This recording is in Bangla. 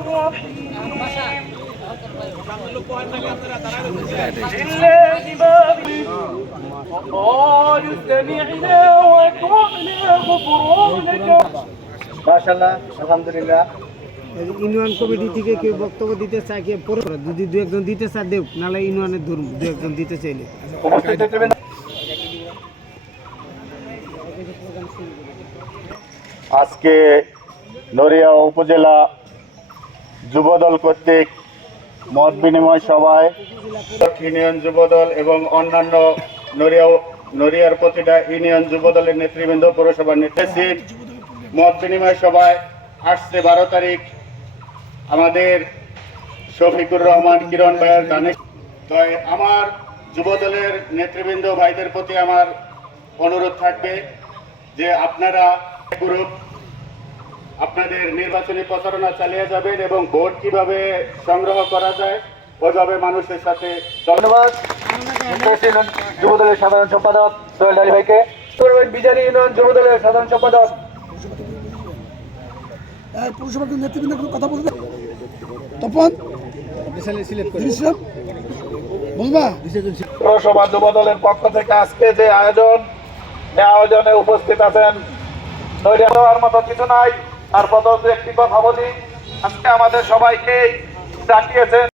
الرحيم لله باب وقالوا سمعنا وأطعنا غفرانك মাশাআল্লাহ আলহামদুলিল্লাহ। ইউনিয়ন কমিটি থেকে কেউ বক্তব্য দিতে চায় কি যদি দু একজন দিতে চায় দেব, নাহলে ইউনিয়নের ধরুন দু একজন দিতে চাইলে। উপস্থিত নেতৃবৃন্দ, আজকে নড়িয়া উপজেলা যুবদল কর্তৃক মত বিনিময় সভায় ইউনিয়ন যুবদল এবং অন্যান্য নড়িয়ার প্রতিটা ইউনিয়ন যুবদলের নেতৃবৃন্দ পৌরসভার নেতৃত্বে মত বিনিময় সভায় আসছে 12 তারিখ আমাদের শফিকুর রহমান কিরণ ভাইয়ের গানে। তো আমার যুবদলের নেতৃবৃন্দ ভাইদের প্রতি আমার অনুরোধ থাকবে যে আপনারা গ্রুপ আপনাদের নির্বাচনী প্রচারণা চালিয়ে যাবেন এবং ভোট কিভাবে সংগ্রহ করা যায় ওইভাবে মানুষের সাথে। ধন্যবাদ যুবদলের সাধারণ সম্পাদক সোহেল আলী ভাইকে। বিজারি ইউনিয়ন যুবদলের সাধারণ সম্পাদক পৌরসভার নেতৃবৃন্দ কথা বলবে তপন পৌরসভা যুবদলের পক্ষ থেকে আজকে যে আয়োজন, এই আয়োজনে উপস্থিত আছেন নড়িয়া দেওয়ার মতো কিছু নাই। আর প্রথম একটি কথা বলি, আজকে আমাদের সবাইকে ডাকিয়েছেন